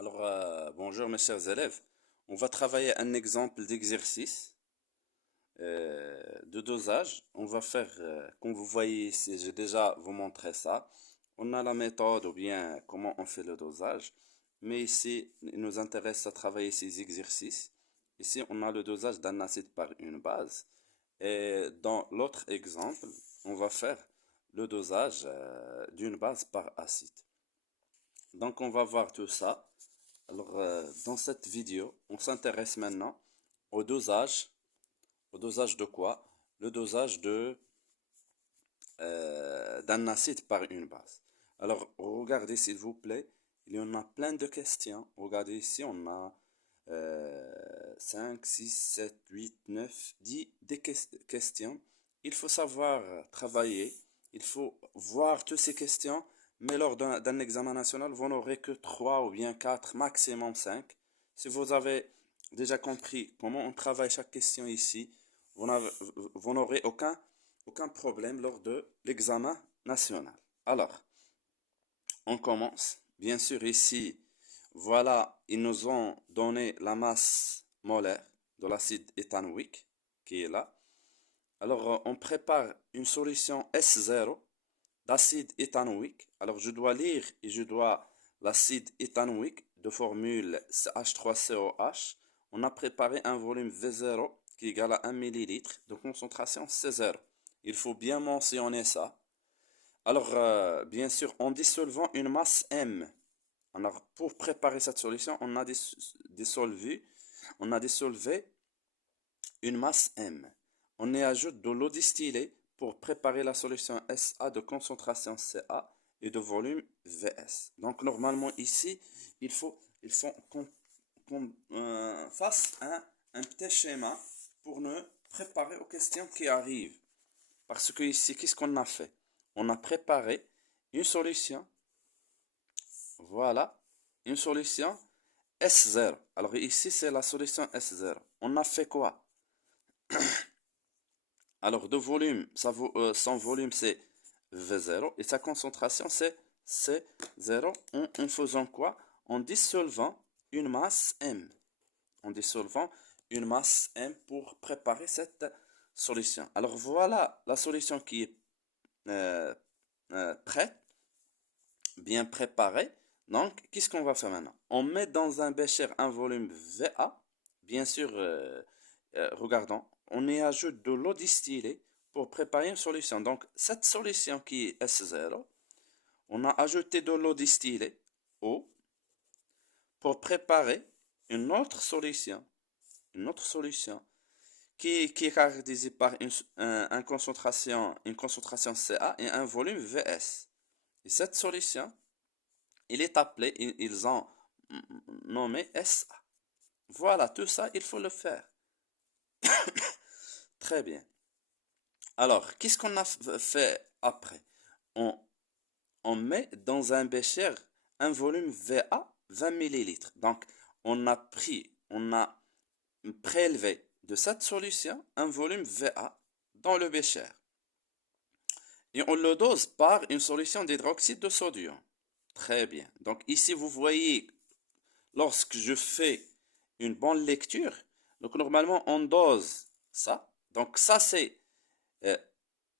Bonjour mes chers élèves. On va travailler un exemple d'exercice de dosage. On va faire, comme vous voyez ici, j'ai déjà vous montré ça. On a la méthode ou bien comment on fait le dosage. Mais ici, il nous intéresse à travailler ces exercices. Ici, on a le dosage d'un acide par une base. Et dans l'autre exemple, on va faire le dosage d'une base par acide. Donc, on va voir tout ça. Dans cette vidéo, on s'intéresse maintenant au dosage. Au dosage de quoi? Le dosage d'un acide par une base. Alors, regardez s'il vous plaît, il y en a plein de questions. Regardez ici, on a 5, 6, 7, 8, 9, 10 questions. Il faut savoir travailler, il faut voir toutes ces questions, mais lors d'un examen national, vous n'aurez que 3 ou bien 4, maximum 5. Si vous avez déjà compris comment on travaille chaque question ici, vous n'aurez aucun problème lors de l'examen national. Alors, on commence. Bien sûr, ici, voilà, ils nous ont donné la masse molaire de l'acide éthanoïque qui est là. Alors, on prépare une solution S0 d'acide éthanoïque. Alors, je dois lire et je dois l'acide éthanoïque de formule CH3COH. On a préparé un volume V0 qui est égal à 1 ml de concentration C0. Il faut bien mentionner ça. Alors, bien sûr, en dissolvant une masse M. Alors, pour préparer cette solution, on a dissolvé une masse M. On y ajoute de l'eau distillée pour préparer la solution SA de concentration Ca et de volume Vs. Donc, normalement, ici, il faut qu'on fasse un petit schéma pour nous préparer aux questions qui arrivent. Parce que ici, qu'est-ce qu'on a fait? On a préparé une solution. Voilà, une solution S0. Alors ici, c'est la solution S0. On a fait quoi? Alors, de volume, son volume, c'est V0 et sa concentration, c'est C0 en faisant quoi? En dissolvant une masse M. En dissolvant une masse M pour préparer cette solution. Alors, voilà la solution qui est euh, prête, bien préparée. Donc, qu'est-ce qu'on va faire maintenant? On met dans un bécher un volume VA. Bien sûr, regardons, on y ajoute de l'eau distillée pour préparer une solution. Donc, cette solution qui est S0, on a ajouté de l'eau distillée, eau, pour préparer une autre solution. Une autre solution qui est caractérisée par une concentration Ca et un volume Vs. Et cette solution, il est appelé, ils ont nommé SA. Voilà, tout ça, il faut le faire. Très bien. Alors, qu'est-ce qu'on a fait après? on, on met dans un bécher un volume VA 20 millilitres. Donc, on a prélevé de cette solution un volume VA dans le bécher. Et on le dose par une solution d'hydroxyde de sodium. Très bien. Donc ici, vous voyez, lorsque je fais une bonne lecture, donc normalement, on dose ça. Donc ça, c'est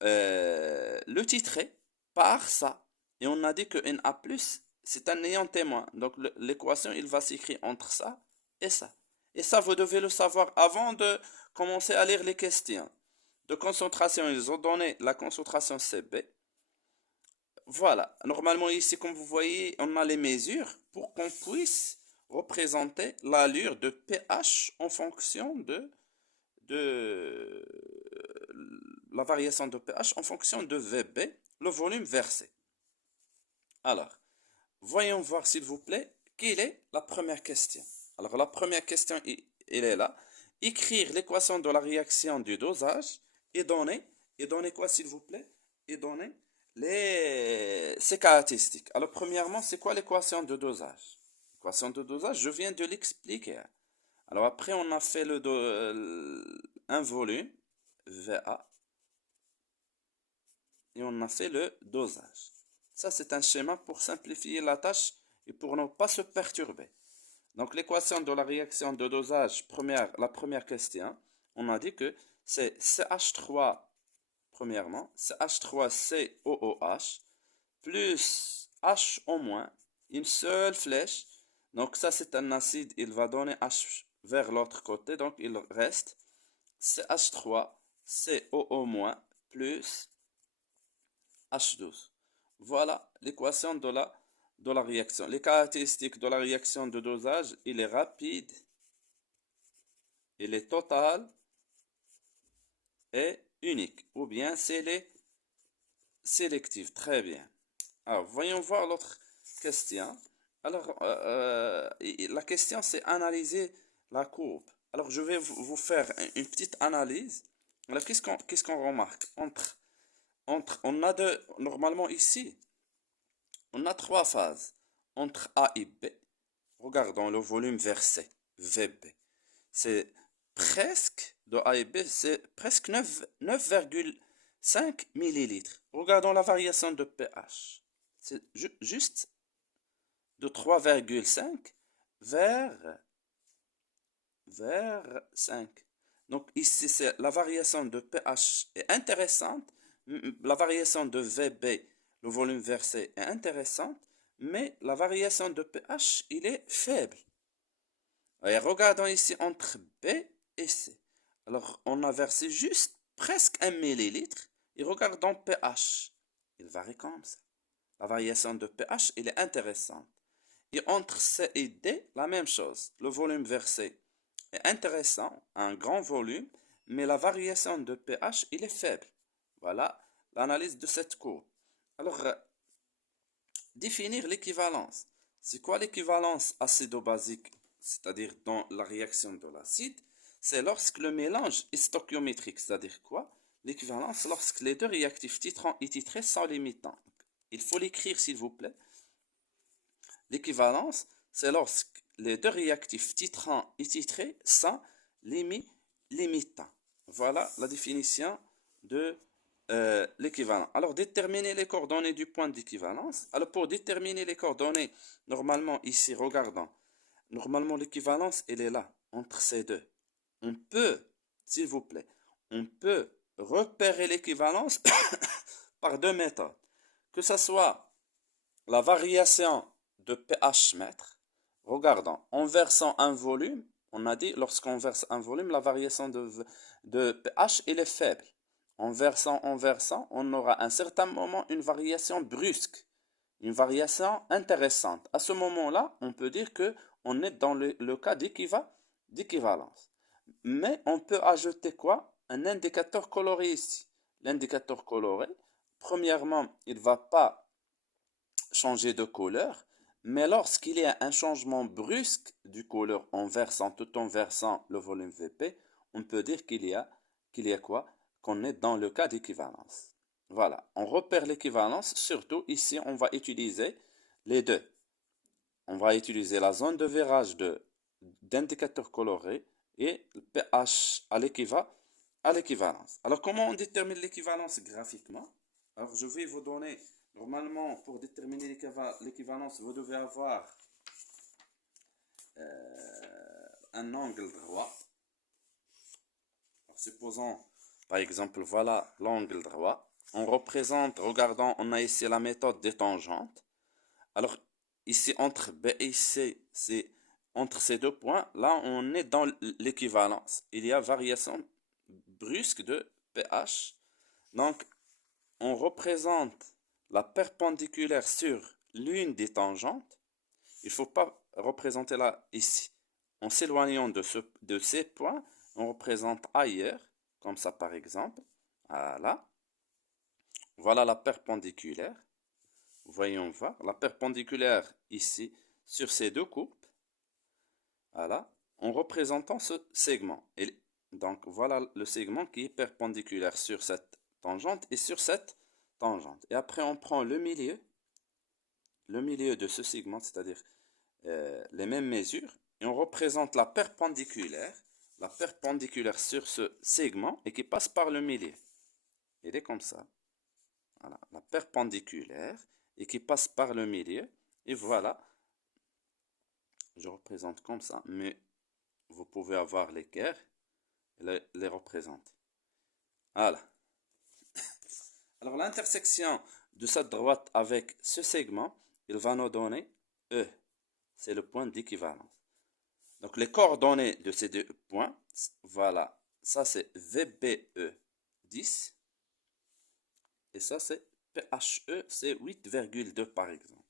euh, le titré par ça. Et on a dit que Na+, c'est un néant témoin. Donc l'équation, il va s'écrire entre ça et ça. Et ça, vous devez le savoir avant de commencer à lire les questions. De concentration, ils ont donné la concentration CB. Voilà. Normalement, ici, comme vous voyez, on a les mesures pour qu'on puisse représenter l'allure de pH en fonction de la variation de pH en fonction de VB, le volume versé. Alors, voyons voir s'il vous plaît, quelle est la première question. Alors, la première question, elle est là. Écrire l'équation de la réaction du dosage et donner quoi s'il vous plaît? Et donner ses caractéristiques. Alors, premièrement, c'est quoi l'équation de dosage? L'équation de dosage, je viens de l'expliquer. Alors, après, on a fait un volume, VA, et on a fait le dosage. Ça, c'est un schéma pour simplifier la tâche et pour ne pas se perturber. Donc l'équation de la réaction de dosage, la première question, on a dit que c'est CH3, premièrement, CH3COOH plus H au moins, une seule flèche. Donc ça c'est un acide, il va donner H vers l'autre côté, donc il reste CH3COO- plus H12. Voilà l'équation de la réaction. Les caractéristiques de la réaction de dosage, il est rapide, il est total et unique. Ou bien c'est les sélectif. Très bien. Alors, voyons voir l'autre question. Alors, la question, c'est analyser la courbe. Alors, je vais vous faire une petite analyse. Alors, qu'est-ce qu'on remarque? On a normalement ici, on a trois phases. Entre A et B, regardons le volume versé, VB. C'est presque, de A et B, c'est presque 9,5 millilitres. Regardons la variation de pH. C'est juste de 3,5 vers, vers 5. Donc ici, c'est la variation de pH est intéressante. La variation de VB, le volume versé, est intéressante. Mais la variation de pH, il est faible. Et regardons ici entre B et C. Alors, on a versé juste presque 1 millilitre. Et regardons pH. Il varie comme ça. La variation de pH, il est intéressante. Et entre C et D, la même chose. Le volume versé est intéressant, un grand volume, mais la variation de pH, il est faible. Voilà l'analyse de cette courbe. Alors, définir l'équivalence. C'est quoi l'équivalence acido-basique, c'est-à-dire dans la réaction de l'acide? C'est lorsque le mélange est stoichiométrique, c'est-à-dire quoi? L'équivalence lorsque les deux réactifs titrants et titrés sont limitants. Il faut l'écrire s'il vous plaît. L'équivalence, c'est lorsque les deux réactifs titrants et titrés sont limitants. Voilà la définition de l'équivalent. Alors, déterminer les coordonnées du point d'équivalence. Alors, pour déterminer les coordonnées, normalement, ici, regardons. Normalement, l'équivalence, elle est là, entre ces deux. On peut, s'il vous plaît, on peut repérer l'équivalence par deux méthodes. Que ce soit la variation de pH mètre. Regardons, en versant un volume, on a dit, lorsqu'on verse un volume, la variation de pH, elle est faible. En versant, on aura à un certain moment une variation brusque, une variation intéressante. À ce moment-là, on peut dire que on est dans le cas d'équivalence. Mais on peut ajouter quoi? Un indicateur coloré ici. L'indicateur coloré, premièrement, il ne va pas changer de couleur, mais lorsqu'il y a un changement brusque du couleur tout en versant le volume VP, on peut dire qu'il y a quoi? Qu'on est dans le cas d'équivalence. Voilà, on repère l'équivalence, surtout ici on va utiliser les deux. On va utiliser la zone de virage d'indicateur coloré et le pH à l'équivalence. Alors comment on détermine l'équivalence graphiquement? Alors je vais vous donner, normalement pour déterminer l'équivalence, vous devez avoir un angle droit. Alors, supposons par exemple, voilà l'angle droit. On représente, regardons, on a ici la méthode des tangentes. Alors ici entre B et C, c'est entre ces deux points, là on est dans l'équivalence. Il y a variation brusque de pH. Donc on représente la perpendiculaire sur l'une des tangentes. Il ne faut pas représenter là ici. En s'éloignant de ces points, on représente ailleurs, comme ça par exemple. Voilà. Voilà la perpendiculaire. Voyons voir. La perpendiculaire ici sur ces deux coupes. Voilà. En représentant ce segment. Et donc voilà le segment qui est perpendiculaire sur cette tangente et sur cette tangente. Et après on prend le milieu de ce segment, c'est-à-dire les mêmes mesures, et on représente la perpendiculaire sur ce segment et qui passe par le milieu. Il est comme ça. Voilà, la perpendiculaire et qui passe par le milieu. Et voilà Je représente comme ça, mais vous pouvez avoir l'équerre et les représenter. Voilà. Alors l'intersection de cette droite avec ce segment, il va nous donner E. C'est le point d'équivalence. Donc les coordonnées de ces deux points, voilà. Ça c'est VBE 10. Et ça c'est PHE, c'est 8,2 par exemple.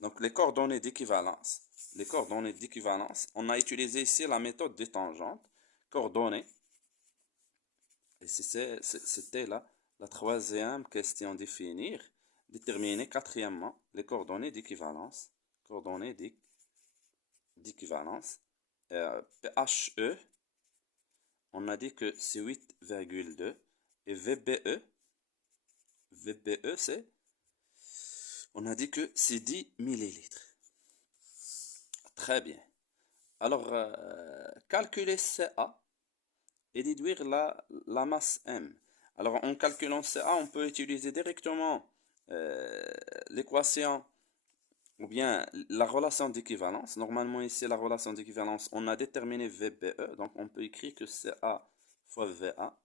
Donc les coordonnées d'équivalence. Les coordonnées d'équivalence, on a utilisé ici la méthode des tangentes. Coordonnées. Et c'était là la troisième question définir. Déterminer quatrièmement les coordonnées d'équivalence. Coordonnées d'équivalence. PHE, on a dit que c'est 8,2. Et VBE, on a dit que c'est 10 millilitres. Très bien. Alors, calculer CA et déduire la masse M. Alors, en calculant CA, on peut utiliser directement l'équation ou bien la relation d'équivalence. Normalement, ici, la relation d'équivalence, on a déterminé VBE. Donc, on peut écrire que CA fois VA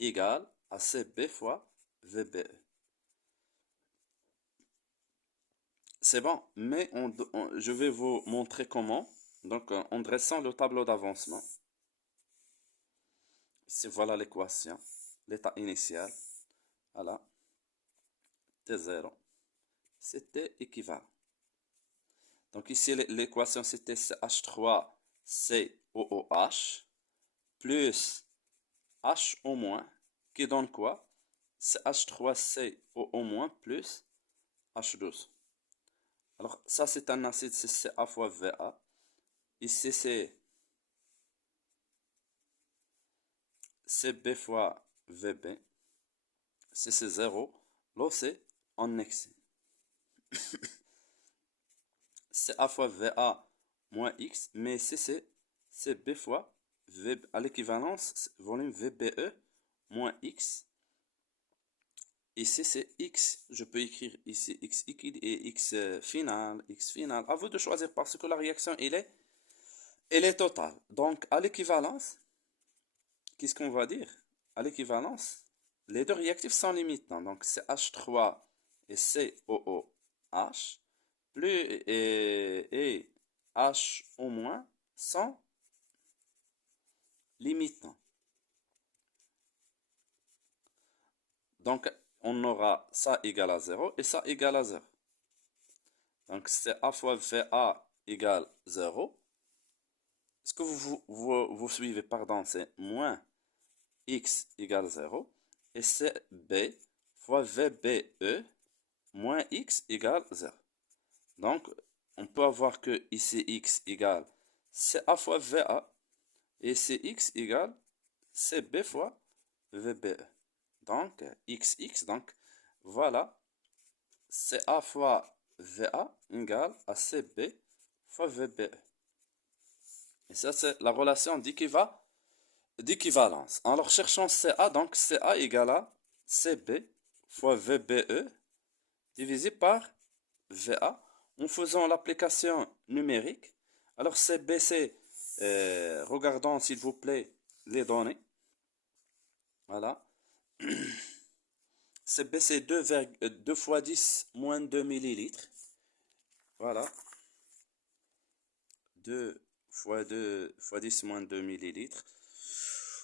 égale à CB fois VBE. C'est bon, mais je vais vous montrer comment. Donc, en dressant le tableau d'avancement. Ici, voilà l'équation, l'état initial. Voilà, T0, c'était équivalent. Donc ici, l'équation, c'était CH3COOH plus H au moins, qui donne quoi? CH3COO- plus H12. Alors, ça, c'est un acide, c'est Ca fois Va. Ici, c'est CB fois VB. Ici, c'est 0. Là, c'est en excès. C'est A fois VA moins X, mais ici c'est B fois V à l'équivalence, volume VBE moins X. Ici c'est X, je peux écrire ici X liquide et X final, X final. À vous de choisir parce que la réaction elle est totale. Donc à l'équivalence, qu'est-ce qu'on va dire? À l'équivalence, les deux réactifs sont limitants. Donc c'est H3 et COOH plus et H au moins sont limitants. Donc, on aura ça égale à 0 et ça égale à 0. Donc, c'est A fois VA égale 0. Ce que vous suivez, pardon, c'est moins X égale 0. Et c'est B fois VBE moins X égale 0. Donc, on peut avoir que ici X égale CA fois VA et CX égale CB fois VBE. Donc, XX, donc voilà, CA fois VA égale à CB fois VBE. Et ça, c'est la relation d'équivalence. Alors, cherchons CA, donc CA égale à CB fois VBE divisé par VA en faisant l'application numérique. Alors, CB, regardons s'il vous plaît les données. Voilà. CB, c'est 2 fois 10 moins 2 millilitres. Voilà. 2 fois 2 fois 10 moins 2 millilitres.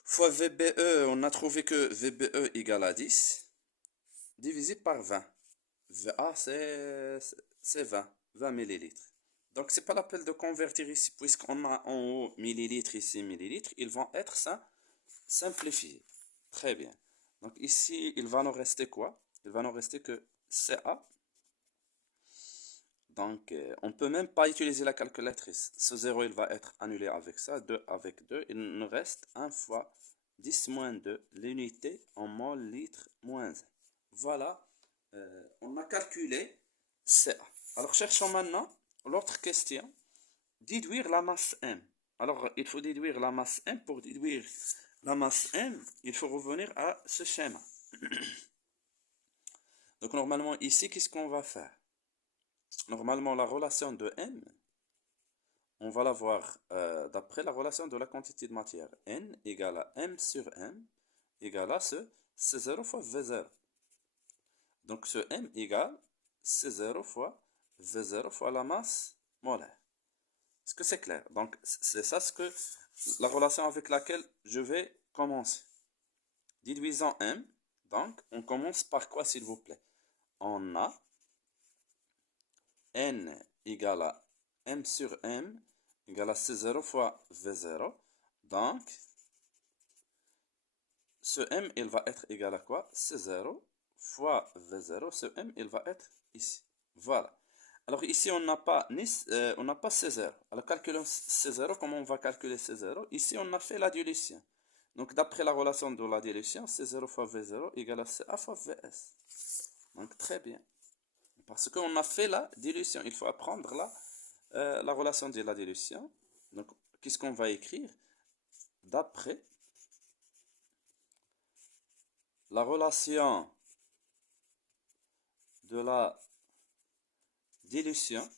Fois VBE, on a trouvé que VBE égale à 10. Divisé par 20. VA, c'est 20 millilitres. Donc, c'est pas la peine de convertir ici, puisqu'on a en haut millilitres, ici millilitres. Ils vont être simplifiés. Très bien. Donc, ici, il va nous rester quoi? Il va nous rester que CA. Donc, on ne peut même pas utiliser la calculatrice. Ce 0, il va être annulé avec ça. 2 avec 2. Il nous reste 1 fois 10 moins 2, l'unité en mol litre moins 1. Voilà, on a calculé CA. Alors, cherchons maintenant l'autre question. Déduire la masse M. Alors, il faut déduire la masse M. Pour déduire la masse M, il faut revenir à ce schéma. Donc, normalement, ici, qu'est-ce qu'on va faire? Normalement, la relation de M, on va la voir d'après la relation de la quantité de matière. N égale à M sur M égale à ce C0 fois V0. Donc ce M égale C0 fois V0 fois la masse molaire. Est-ce que c'est clair? Donc c'est ça la relation avec laquelle je vais commencer. Déduisons M. Donc on commence par quoi s'il vous plaît? On a N égale à M sur M égale à C0 fois V0. Donc ce M il va être égal à quoi? C0 fois V0. Ce M il va être ici. Voilà. Alors ici, on n'a pas, on n'a pas C0. Alors calculons C0, comment on va calculer C0? Ici, on a fait la dilution. Donc d'après la relation de la dilution, C0 fois V0 égale à CA fois VS. Donc très bien. Parce qu'on a fait la dilution, il faut apprendre la relation de la dilution. Donc qu'est-ce qu'on va écrire? D'après la relation de la dilution,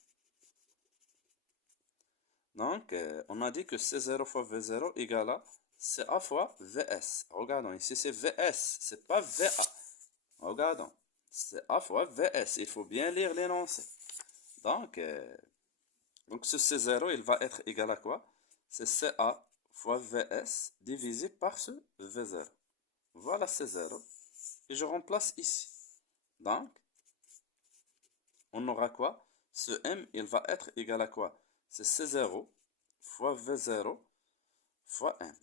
donc, on a dit que C0 fois V0 égale à CA fois VS. Regardons, ici c'est VS, c'est pas VA. Regardons, CA fois VS. Il faut bien lire l'énoncé. Donc, ce C0, il va être égal à quoi? C'est CA fois VS divisé par ce V0. Voilà C0. Et je remplace ici. Donc, on aura quoi? Ce M, il va être égal à quoi? C'est C0 fois V0 fois M.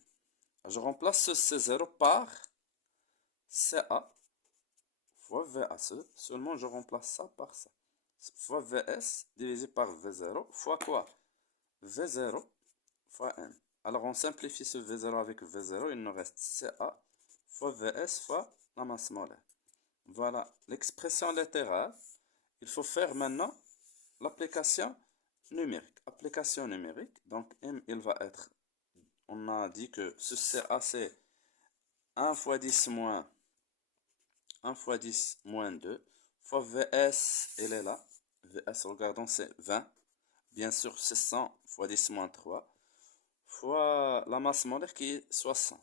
Je remplace ce C0 par CA fois VA. Seulement, je remplace ça par ça. Fois VS divisé par V0 fois quoi? V0 fois M. Alors, on simplifie ce V0 avec V0. Il nous reste CA fois VS fois la masse molaire. Voilà l'expression littérale. Il faut faire maintenant l'application numérique. Application numérique. Donc, M, il va être... On a dit que ce CA, c'est 1 fois 10 moins 1 fois 10 moins 2 fois VS, elle est là. VS, regardons, c'est 20. Bien sûr, c'est 100 fois 10 moins 3 fois la masse molaire qui est 60.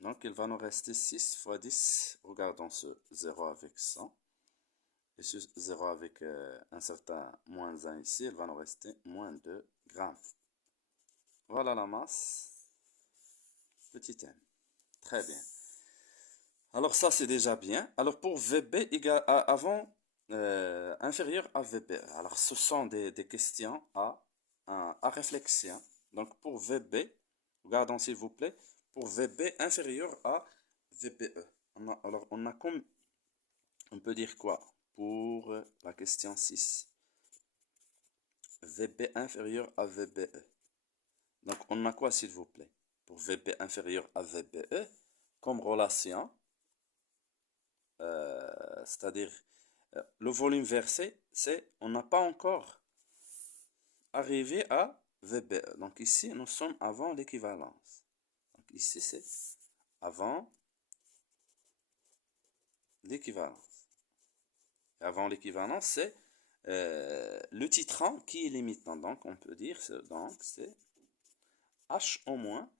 Donc, il va nous rester 6 fois 10. Regardons ce 0 avec 100. Et ce 0 avec un certain moins 1 ici, il va nous rester moins 2 grammes. Voilà la masse. Petit m. Très bien. Alors ça c'est déjà bien. Alors pour VB inférieur à VB. Alors ce sont des questions à réflexion. Donc pour VB, regardons s'il vous plaît, pour VB inférieur à VBE. Alors on a comme, on peut dire quoi pour la question 6? VB inférieur à VBE. Donc on a quoi s'il vous plaît? Pour VB inférieur à VBE, comme relation, c'est-à-dire le volume versé, c'est on n'a pas encore arrivé à VBE. Donc ici, nous sommes avant l'équivalence. Donc ici, c'est avant l'équivalence. Avant l'équivalence, c'est le titrant qui est limitant. Donc on peut dire, donc c'est H au moins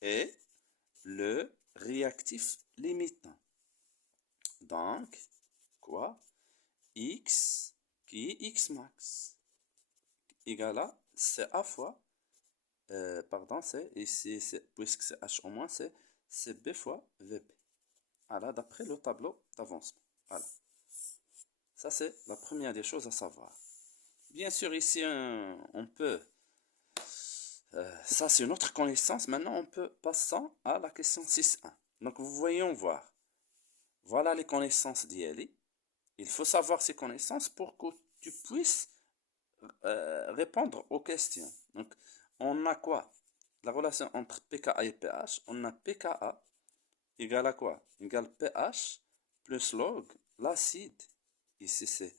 est le réactif limitant. Donc, quoi? X qui est X max égale à CA fois, pardon, c'est ici, puisque c'est H au moins, c'est CB fois VB. Voilà, d'après le tableau d'avancement. Voilà. Ça, c'est la première des choses à savoir. Bien sûr, ici, on peut... ça, c'est une autre connaissance. Maintenant, on peut passer à la question 6.1. Donc, vous voyez, on voit. Voilà les connaissances d'ILI. Il faut savoir ces connaissances pour que tu puisses répondre aux questions. Donc, on a quoi? La relation entre pKa et pH. On a pKa égale à quoi? Égale pH plus log l'acide. Ici, c'est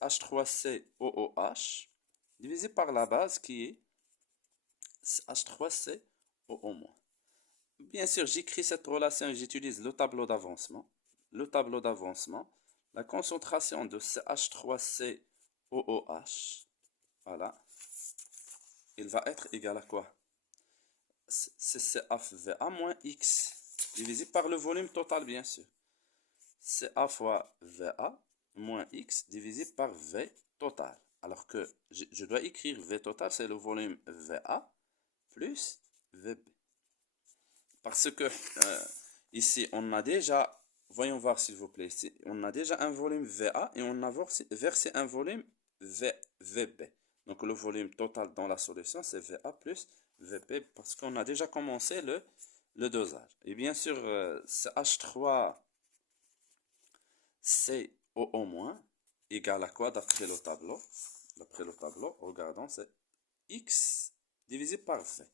H3COOH divisé par la base qui est H3COO-. Bien sûr, j'écris cette relation et j'utilise le tableau d'avancement. Le tableau d'avancement, la concentration de CH3COO OOH, voilà, il va être égal à quoi? CA VA moins X, divisé par le volume total, bien sûr. CA fois VA moins X divisé par V total. Alors que je dois écrire V total, c'est le volume VA plus VB. Parce que ici, on a déjà, voyons voir s'il vous plaît, ici, on a déjà un volume VA et on a versé un volume VB. Donc le volume total dans la solution, c'est VA plus VB parce qu'on a déjà commencé le dosage. Et bien sûr, c'est H3 COO- égale à quoi d'après le tableau? D'après le tableau, regardons, c'est X divisé par V.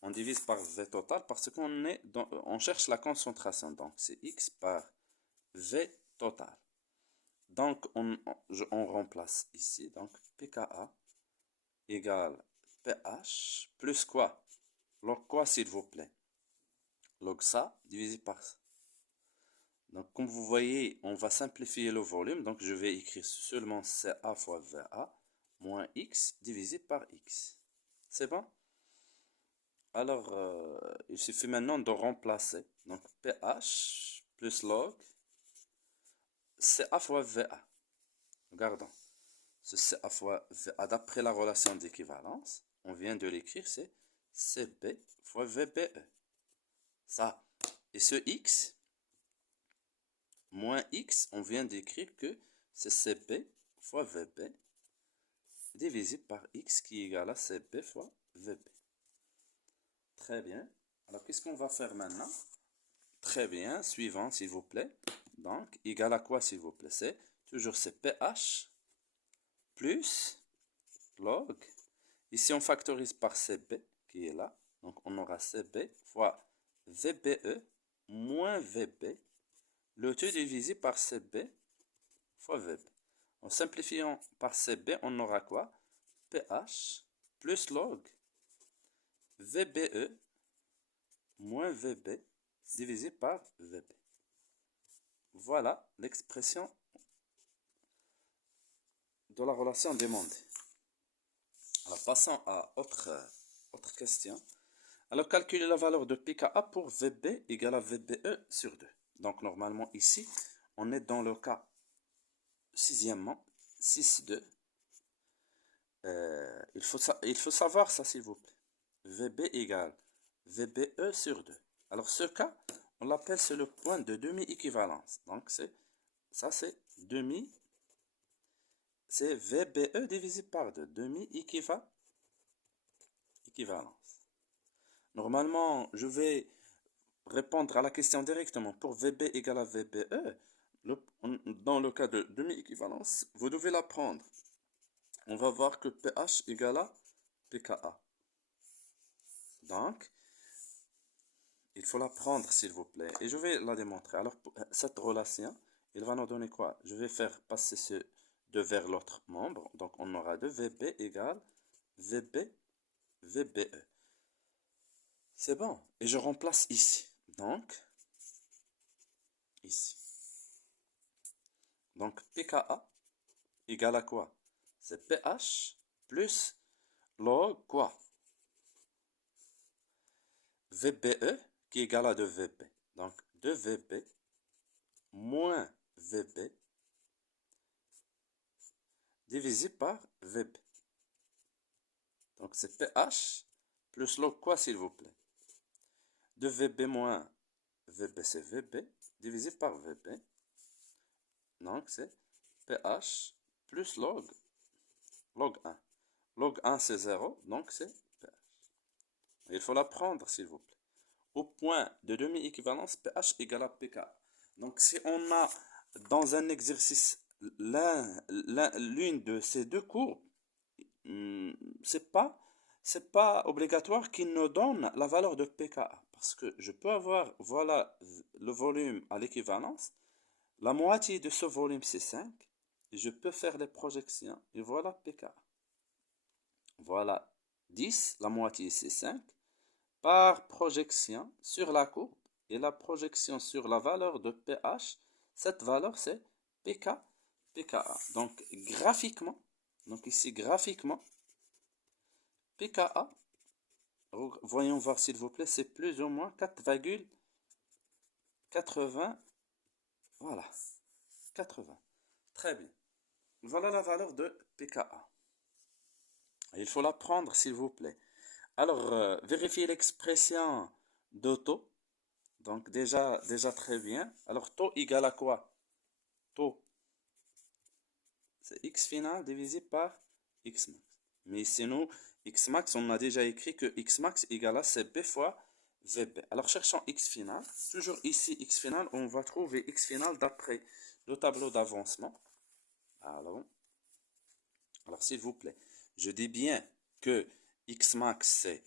On divise par V total parce on cherche la concentration. Donc, c'est X par V total. Donc, on remplace ici. Donc, pKa égale pH plus quoi? Log quoi, s'il vous plaît? Log ça divisé par ça. Donc, comme vous voyez, on va simplifier le volume. Donc, je vais écrire seulement CA fois VA moins X divisé par X. C'est bon? Alors, il suffit maintenant de remplacer. Donc, pH plus log CA fois VA. Regardons. Ce CA fois VA, d'après la relation d'équivalence, on vient de l'écrire, c'est CB fois VBE. Ça. Et ce X, moins X, on vient d'écrire que c'est CB fois VB divisé par X qui est égal à CB fois VB. Très bien. Alors, qu'est-ce qu'on va faire maintenant? Très bien. Suivant, s'il vous plaît. Donc, égal à quoi, s'il vous plaît? C'est toujours c'est pH plus log. Ici, on factorise par CB qui est là. Donc, on aura CB fois VBE moins VB. Le tout divisé par CB fois VB. En simplifiant par CB, on aura quoi? pH plus log VBE moins VB divisé par VB. Voilà l'expression de la relation demandée. Alors, passons à autre question. Alors, calculer la valeur de pKa pour VB égale à VBE sur 2. Donc, normalement, ici, on est dans le cas sixièmement, 6,2. Il faut savoir ça, s'il vous plaît. VB égale VBE sur 2. Alors, ce cas, on l'appelle, c'est le point de demi-équivalence. Donc, ça, c'est demi, c'est VBE divisé par 2. Demi-équivalence. Normalement, je vais répondre à la question directement. Pour VB égale à VBE, dans le cas de demi-équivalence, vous devez la prendre. On va voir que pH égale à pKa. Donc, il faut la prendre, s'il vous plaît. Et je vais la démontrer. Alors, cette relation, il va nous donner quoi? Je vais faire passer ce 2 vers l'autre membre. Donc, on aura 2 VB égale VB, VBE. C'est bon. Et je remplace ici. Donc, ici. Donc, pKa égale à quoi? C'est pH plus log quoi? VBE qui est égal à 2VB. Donc, 2VB moins VB divisé par VB. Donc, c'est pH plus log quoi, s'il vous plaît? 2VB moins VB, c'est VB divisé par VB. Donc, c'est pH plus log 1. Log 1, c'est 0, donc c'est pH. Il faut la prendre, s'il vous plaît. Au point de demi-équivalence, pH égale à pKa. Donc, si on a dans un exercice l'une de ces deux courbes, c'est pas obligatoire qu'il nous donne la valeur de pKa. Parce que je peux avoir, voilà, le volume à l'équivalence. La moitié de ce volume, c'est 5. Je peux faire les projections. Et voilà pKa. Voilà 10, la moitié, c'est 5. Par projection sur la courbe et la projection sur la valeur de pH, cette valeur c'est pK pKa. Donc, graphiquement, donc ici, graphiquement, pKa, voyons voir s'il vous plaît, c'est plus ou moins 4,80. Voilà, 80. Très bien. Voilà la valeur de pKa. Il faut la prendre, s'il vous plaît. Alors, vérifiez l'expression de taux. Donc, déjà très bien. Alors, taux égale à quoi? Taux, c'est x final divisé par x max. Mais ici, nous, x max, on a déjà écrit que x max égale à CB fois VB. Alors, cherchons x final. Toujours ici, x final, on va trouver x final d'après le tableau d'avancement. Alors, s'il vous plaît, je dis bien que x max, c'est,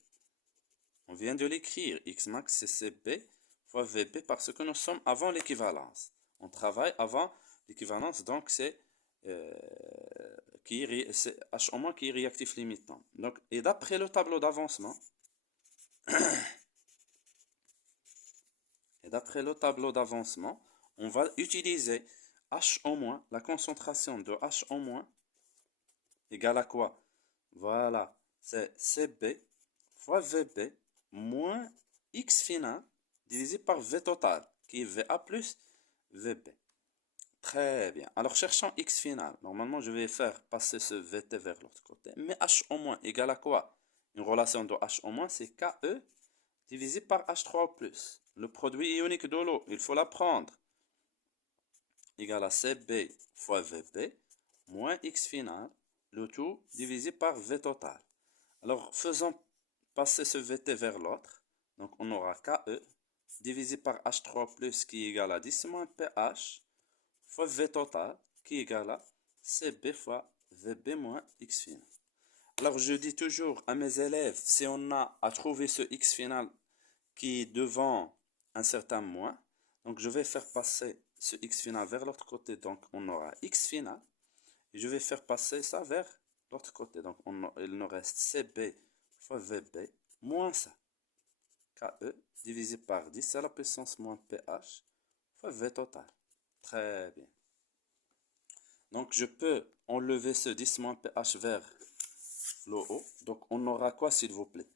on vient de l'écrire, x max, c'est CB fois VB parce que nous sommes avant l'équivalence. On travaille avant l'équivalence, donc c'est H au moins qui est réactif limitant. Donc, et d'après le tableau d'avancement, on va utiliser H au moins, la concentration de H au moins égale à quoi? Voilà, c'est CB fois VB moins X final divisé par V total, qui est VA plus VB. Très bien. Alors, cherchons X final. Normalement, je vais faire passer ce VT vers l'autre côté. Mais H au moins égale à quoi? Une relation de H au moins, c'est KE divisé par H3 au plus. Le produit ionique de l'eau, il faut l'apprendre. Égale à CB fois VB moins X final, le tout divisé par V total. Alors, faisons passer ce VT vers l'autre. Donc, on aura KE divisé par H3 plus qui est égal à 10 moins pH fois V total qui est égal à CB fois VB moins X final. Alors, je dis toujours à mes élèves, si on a à trouver ce X final qui est devant un certain moins, donc je vais faire passer ce X final vers l'autre côté, donc on aura X final, et je vais faire passer ça vers l'autre côté, donc il nous reste CB fois VB moins ça, KE divisé par 10 à la puissance moins pH fois V total. Très bien. Donc, je peux enlever ce 10 moins pH vers le haut. Donc, on aura quoi, s'il vous plaît?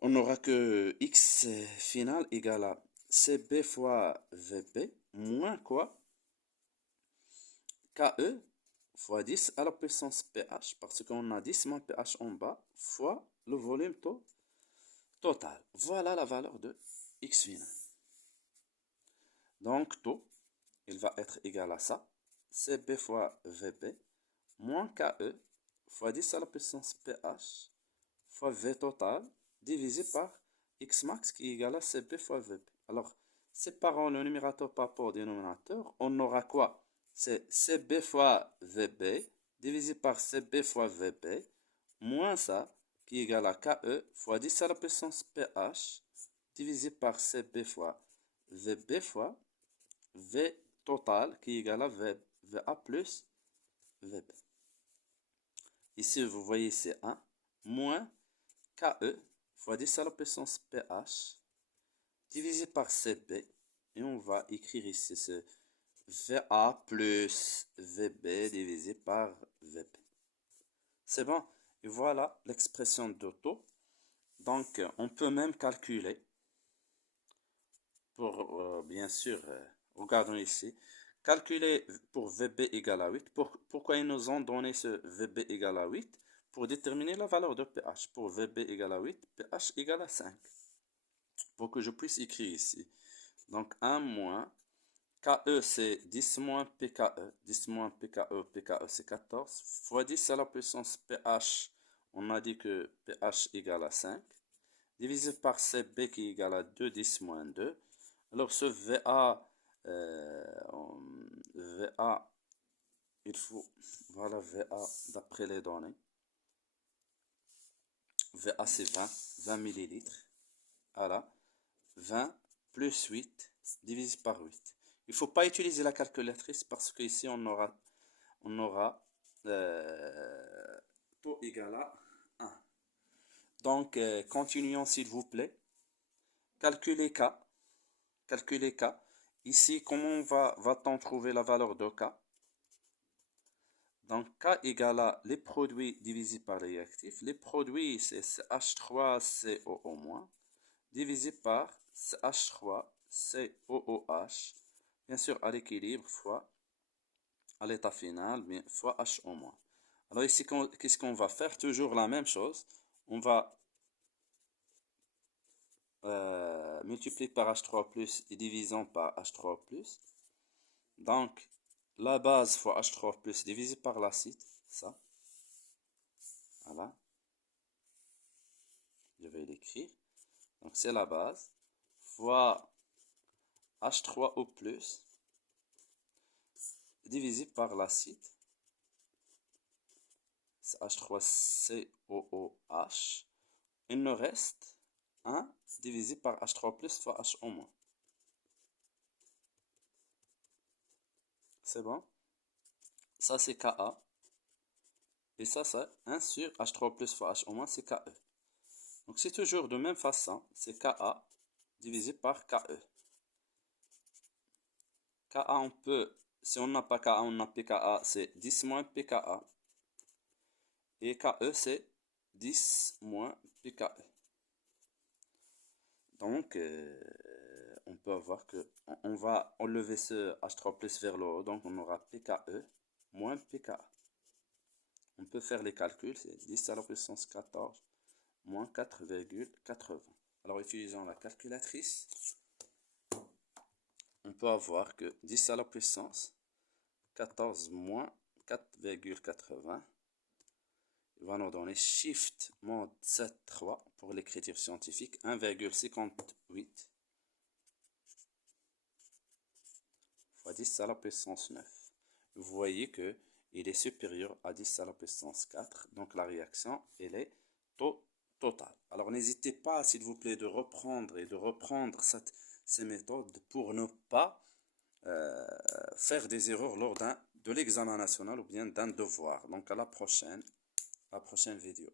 On aura que X final égale à CB fois VB moins quoi? KE fois 10 à la puissance pH. Parce qu'on a 10 moins pH en bas fois le volume total. Voilà la valeur de X final. Donc, taux, il va être égal à ça. CB fois VB moins KE fois 10 à la puissance pH fois V total divisé par X max qui est égal à CB fois VB. Alors, séparons le numérateur par rapport au dénominateur. On aura quoi? C'est CB fois VB divisé par CB fois VB moins ça qui est égal à KE fois 10 à la puissance pH divisé par CB fois VB fois V total qui est égal à VA plus VB. Ici, vous voyez, c'est 1 moins KE fois 10 à la puissance pH divisé par CB. Et on va écrire ici ce VA plus VB divisé par VB. C'est bon. Et voilà l'expression de taux. Donc, on peut même calculer pour, bien sûr, regardons ici. Calculer pour VB égale à 8. Pourquoi ils nous ont donné ce VB égale à 8? Pour déterminer la valeur de pH. Pour VB égale à 8, pH égale à 5. Pour que je puisse écrire ici. Donc 1 moins KE c'est 10 moins PKE. 10 moins PKE, PKE c'est 14. Fois 10 à la puissance pH, on a dit que pH égale à 5. Divisé par CB qui est égal à 2, 10 moins 2. Alors ce VA, VA, il faut, voilà VA d'après les données. VA c'est 20 millilitres. Voilà, 20 plus 8 divisé par 8. Il ne faut pas utiliser la calculatrice parce qu'ici on aura taux égal à 1. Donc, continuons s'il vous plaît. Calculer K. Calculer K. Ici, comment va-t-on trouver la valeur de K? Donc, K égale à les produits divisés par les réactifs. Les produits, c'est H3COO-, divisé par H3COOH, bien sûr à l'équilibre, fois à l'état final, bien, fois HO-. Alors ici, qu'est-ce qu'on va faire? Toujours la même chose. On va multiplier par H3+, et divisant par H3+. Donc, la base fois H3+, divisé par l'acide, ça. Voilà. Je vais l'écrire. Donc, c'est la base. Fois H3O+, divisé par l'acide. C'est H3COOH. Il nous reste 1 divisé par H3+, fois HO-. C'est bon? Ça, c'est Ka. Et ça, c'est 1 sur H3+, fois HO-, c'est Ke. Donc, c'est toujours de même façon. C'est Ka divisé par Ke. Ka, on peut, si on n'a pas Ka, on a pKa, c'est 10 moins pKa. Et Ke, c'est 10 moins pKe. Donc, on peut avoir que, on va enlever ce H3+ vers le haut, donc on aura pKe moins pKa. On peut faire les calculs, c'est 10 à la puissance 14 moins 4,80. Alors, utilisons la calculatrice, on peut avoir que 10 à la puissance 14 moins 4,80 va nous donner Shift mod 7,3 pour l'écriture scientifique, 1,58 fois 10 à la puissance 9. Vous voyez que il est supérieur à 10 à la puissance 4, donc la réaction, elle est totale. Alors n'hésitez pas, s'il vous plaît, de reprendre ces méthodes pour ne pas faire des erreurs lors de l'examen national ou bien d'un devoir. Donc à la prochaine vidéo.